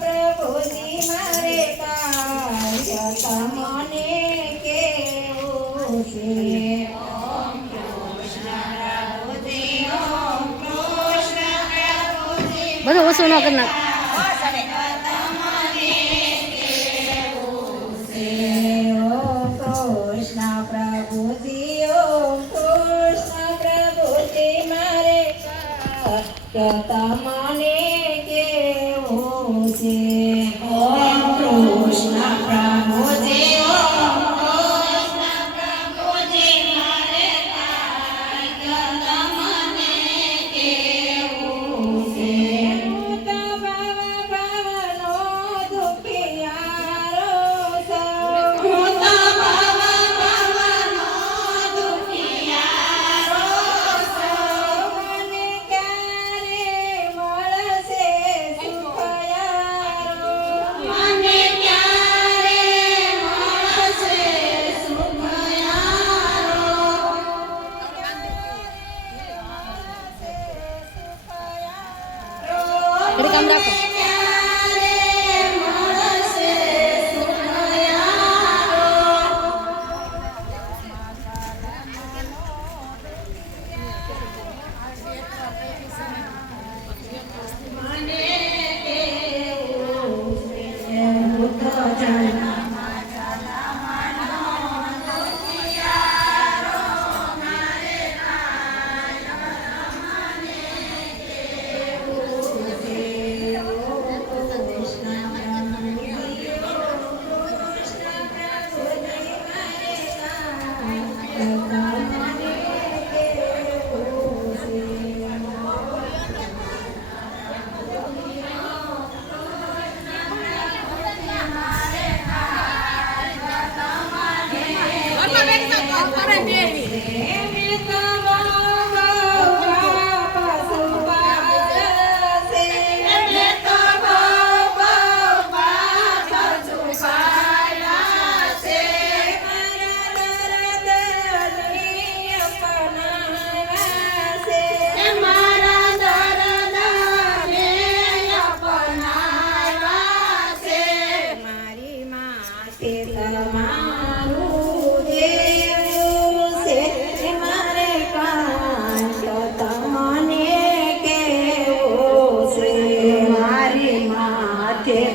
પ્રભુજી મારે કાર્ય તમને કેવું છે. બધું ઓછું ન કરી નાખ. કૃષ્ણ પ્રભુજી ઓમ કૃષ્ણ પ્રભુજી મારે તમને કેવું છે. ઓમ કૃષ્ણ પ્રભુજી ઓમ કૃષ્ણ પ્રભુજી મારે તમને કેવું છે. ભવનો દુખિયારો કામ રાખો.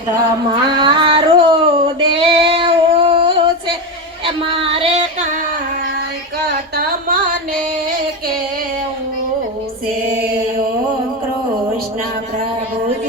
તમારો દેવો છે મારે કાંઈક તમને કે